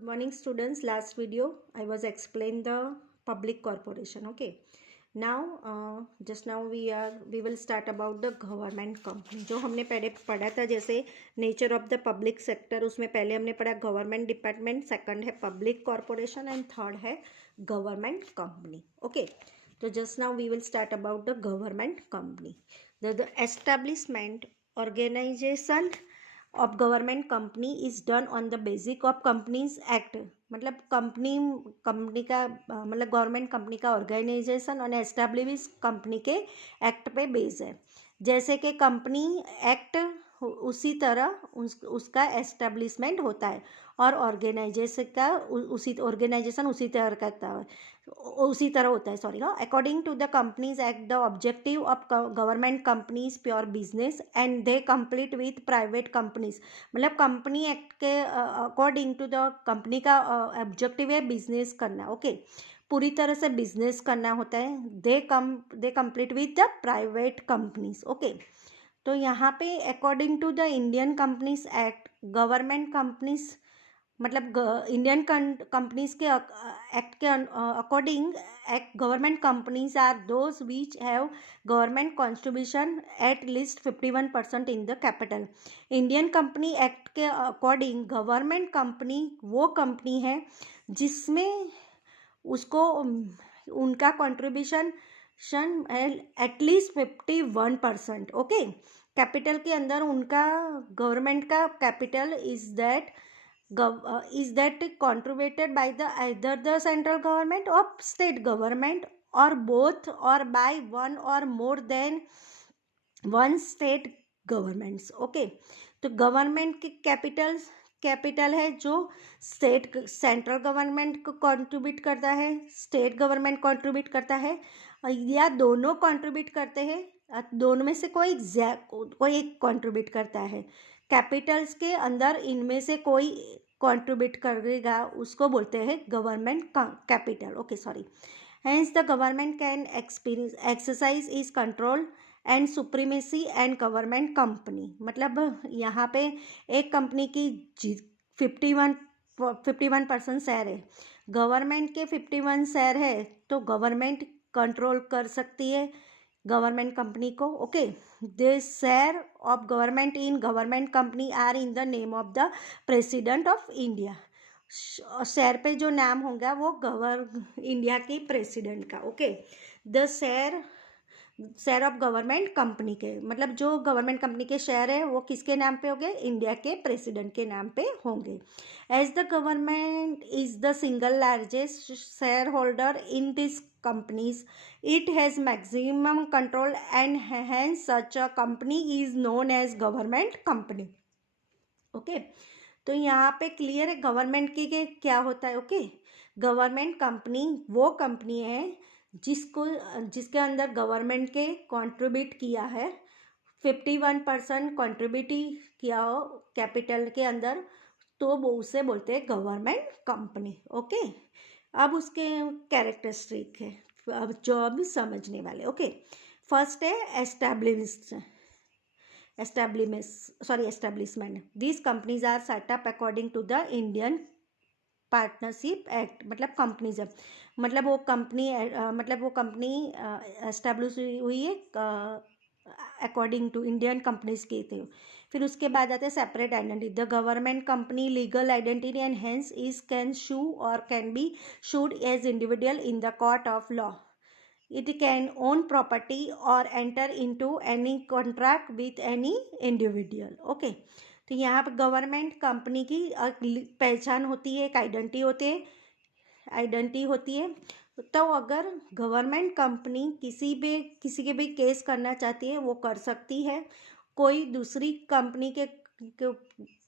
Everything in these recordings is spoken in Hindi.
Good morning, students. Last video I was explain the public corporation. Okay, now just now we will start about the government company. जो हमने पहले पढ़ा था, जैसे nature of the public sector, उसमें पहले हमने पढ़ा गवर्नमेंट डिपार्टमेंट, सेकंड है पब्लिक कॉरपोरेशन एंड थर्ड है गवर्नमेंट कंपनी. ओके, तो just now we will start about the government company. The establishment organisation of government company is done on the basic of companies act. मतलब कंपनी का मतलब गवर्नमेंट कंपनी का ऑर्गेनाइजेशन और एस्टेब्लिश कंपनी के एक्ट पे बेस है. जैसे कि कंपनी एक्ट उसी तरह उसका एस्टेब्लिशमेंट होता है और ऑर्गेनाइजेशन उसी तरह होता है. Sorry, according to the companies act the objective of government companies pure business and they complete with private companies. मतलब कंपनी एक्ट के अकॉर्डिंग टू द कंपनी का ऑब्जेक्टिव है बिजनेस करना. ओके, पूरी तरह से बिजनेस करना होता है. They complete with the private companies. Okay, तो यहाँ पे according to the Indian companies act government companies मतलब इंडियन कंपनीज के एक्ट के according government companies are those which have government contribution at least 51% in the capital. Indian company act के अकॉर्डिंग गवर्नमेंट कंपनी वो कंपनी है जिसमें उसको उनका कॉन्ट्रीब्यूशन एटलीस्ट 51%. ओके, कैपिटल के अंदर उनका गवर्नमेंट का capital is that contributed by the either the central government or state government or both or by one or more than one state governments. Okay, तो गवर्नमेंट के कैपिटल है जो सेंट्रल गवर्नमेंट को कंट्रीब्यूट करता है, स्टेट गवर्नमेंट कंट्रीब्यूट करता है या दोनों कंट्रीब्यूट करते हैं. दोनों में से कोई एक कंट्रीब्यूट करता है. कैपिटल्स के अंदर इनमें से कोई कंट्रीब्यूट करेगा उसको बोलते हैं government capital. Okay, sorry. Hence the government can exercise is control and supremacy and government company. मतलब यहाँ पे एक कंपनी की 51% शेयर है, गवर्नमेंट के 51 शेयर है, तो गवर्नमेंट कंट्रोल कर सकती है गवर्नमेंट कंपनी को. Okay, the share of government in government company are in the name of the president of India. Share पे जो नाम होगा वो इंडिया की प्रेसिडेंट का. Okay, the share of government company के मतलब जो गवर्नमेंट कंपनी के शेयर है वो किसके नाम पे होंगे? इंडिया के प्रेसिडेंट के नाम पे होंगे. As the government is the single largest share holder in this companies, it has maximum control and hence such a company is known as government company. Okay, तो यहाँ पे क्लियर है गवर्नमेंट की के क्या होता है. ओके, गवर्नमेंट कंपनी वो कंपनी है जिसके अंदर गवर्नमेंट के कंट्रीब्यूट किया है 51% कंट्रीब्यूट किया हो कैपिटल के अंदर, तो वो उसे बोलते हैं गवर्नमेंट कंपनी. ओके, अब उसके कैरेक्टरिस्टिक है अब जो अब समझने वाले. ओके, फर्स्ट है establishment. These companies are set up according to the Indian partnership act. मतलब कंपनीज मतलब वो कंपनी एस्टेब्लिश हुई है अकॉर्डिंग टू इंडियन कंपनीज के थे. फिर उसके बाद आते हैं separate identity. The government company legal identity and hence is can sue और can be sued as individual in the court of law. It can own property और enter into any contract with any individual. Okay, तो यहाँ पर गवर्नमेंट कंपनी की पहचान होती है, एक आइडेंटिटी होती है. तो अगर गवर्नमेंट कंपनी किसी के भी केस करना चाहती है वो कर सकती है. कोई दूसरी कंपनी के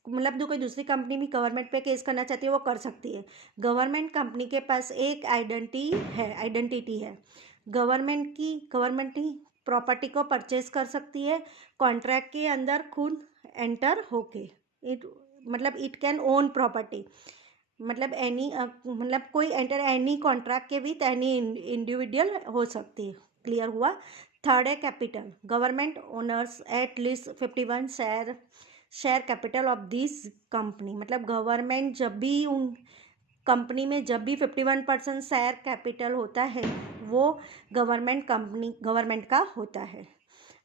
मतलब कोई दूसरी कंपनी भी गवर्नमेंट पे केस करना चाहती है वो कर सकती है. गवर्नमेंट कंपनी के पास एक आइडेंटिटी है. गवर्नमेंट की प्रॉपर्टी को परचेज कर सकती है कॉन्ट्रैक्ट के अंदर खुद एंटर होके. इट कैन ओन प्रॉपर्टी मतलब कोई एंटर एनी कॉन्ट्रैक्ट के विथ एनी इंडिविजुअल हो सकती है. क्लियर हुआ. थर्ड है capital. Government owners eight least 51 share capital of this company. मतलब गवर्नमेंट जब भी कंपनी में जब भी 51% शेयर कैपिटल होता है वो गवर्नमेंट का होता है।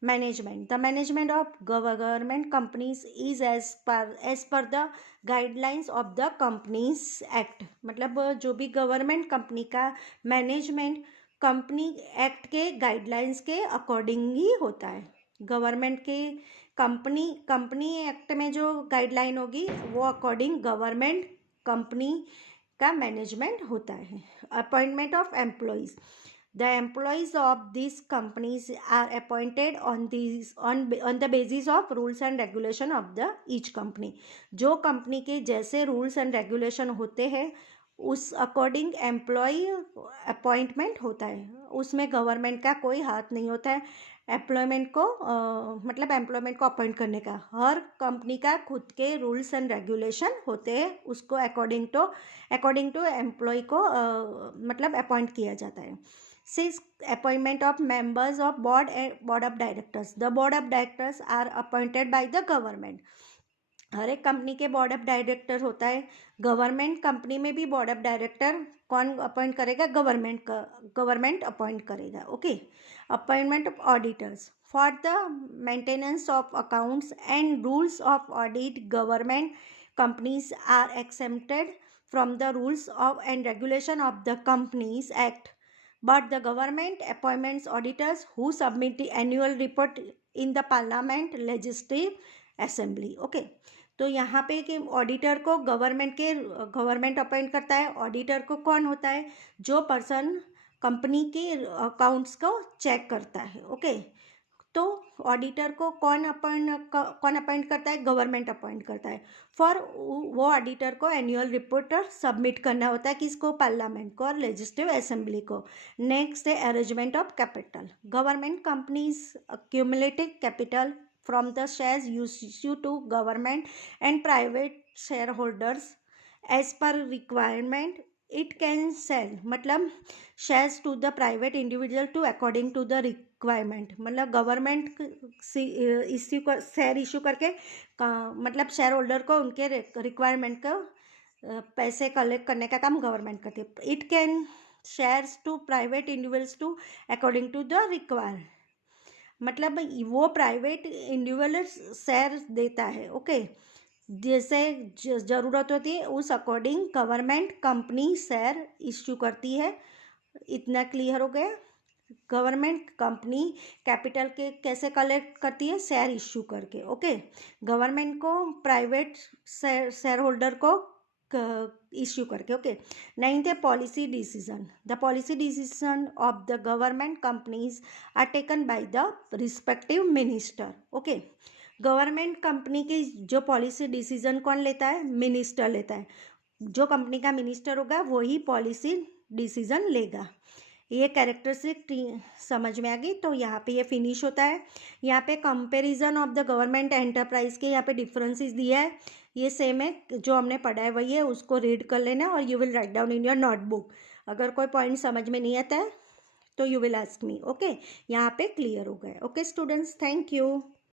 Management, the management of government companies is as per the guidelines of the companies act. मतलब जो भी गवर्नमेंट कंपनी का मैनेजमेंट कंपनी एक्ट के गाइडलाइंस के अकॉर्डिंग ही होता है। गवर्नमेंट के कंपनी एक्ट में जो गाइडलाइन होगी वो अकॉर्डिंग गवर्नमेंट कंपनी का मैनेजमेंट होता है। Appointment of employees, the employees of this companies are appointed on the basis of rules and regulation of the each company. जो कंपनी के जैसे रूल्स एंड रेगुलेशन होते हैं उस अकॉर्डिंग एम्प्लॉय अपॉइंटमेंट होता है, उसमें गवर्नमेंट का कोई हाथ नहीं होता है एम्प्लॉयमेंट को मतलब एम्प्लॉयमेंट को अपॉइंट करने का। हर कंपनी का खुद के रूल्स एंड रेगुलेशन होते हैं, उसको अकॉर्डिंग टू एम्प्लॉय को मतलब अपॉइंट किया जाता है। Six, appointment of members of board of directors, the board of directors are appointed by the government. हर एक कंपनी के बोर्ड ऑफ डायरेक्टर होता है। गवर्नमेंट कंपनी में भी बोर्ड ऑफ डायरेक्टर कौन अपॉइंट करेगा? गवर्नमेंट अपॉइंट करेगा। Okay. Appointment of auditors, for the maintenance of accounts and rules of audit government companies are exempted from the rules of and regulation of the companies act, but the government appointments auditors who submit the annual report in the parliament legislative assembly। Okay, तो यहाँ पे कि ऑडिटर को गवर्नमेंट अपॉइंट करता है। ऑडिटर को कौन होता है? जो पर्सन कंपनी के अकाउंट्स को चेक करता है। ओके, तो ऑडिटर को कौन अपॉइंट करता है? गवर्नमेंट अपॉइंट करता है। फॉर वो ऑडिटर को एनुअल रिपोर्ट सबमिट करना होता है किसको? पार्लियामेंट को और लेजिस्लेटिव असेंबली को। नेक्स्ट है arrangement of capital, government companies accumulated capital from the shares issued to government and private share holders as per requirement it can sell, मतलब shares to the private individual to according to the requirement. मतलब गवर्नमेंट शेयर इशू करके मतलब शेयर होल्डर को उनके रिक्वायरमेंट का पैसे कलेक्ट करने का काम गवर्नमेंट करती है। It can shares to private individuals to according to the require, मतलब वो प्राइवेट इंडिविजुअल शेयर देता है। ओके, जैसे ज़रूरत होती है उस according government company share issue करती है। इतना क्लियर हो गया? गवर्नमेंट कंपनी कैपिटल के कैसे कलेक्ट करती है? शेयर इश्यू करके। ओके, गवर्नमेंट को प्राइवेट शेयर होल्डर को इश्यू करके। ओके, नाइन्थ है policy decision, the policy decision of the government companies are taken by the respective minister. Okay, government company की जो पॉलिसी डिसीजन कौन लेता है? मिनिस्टर लेता है। जो कंपनी का मिनिस्टर होगा वही पॉलिसी डिसीजन लेगा। ये कैरेक्टरिस्टिक समझ में आ गई? तो यहाँ पे ये फिनिश होता है। यहाँ पे comparison of the government enterprise के यहाँ पे डिफरेंसेस दिया है, ये सेम है जो हमने पढ़ा है वही है, उसको रीड कर लेना और you will write down in your notebook. अगर कोई पॉइंट समझ में नहीं आता है तो you will ask me. Okay, यहाँ पे क्लियर हो गया। Okay students, thank you.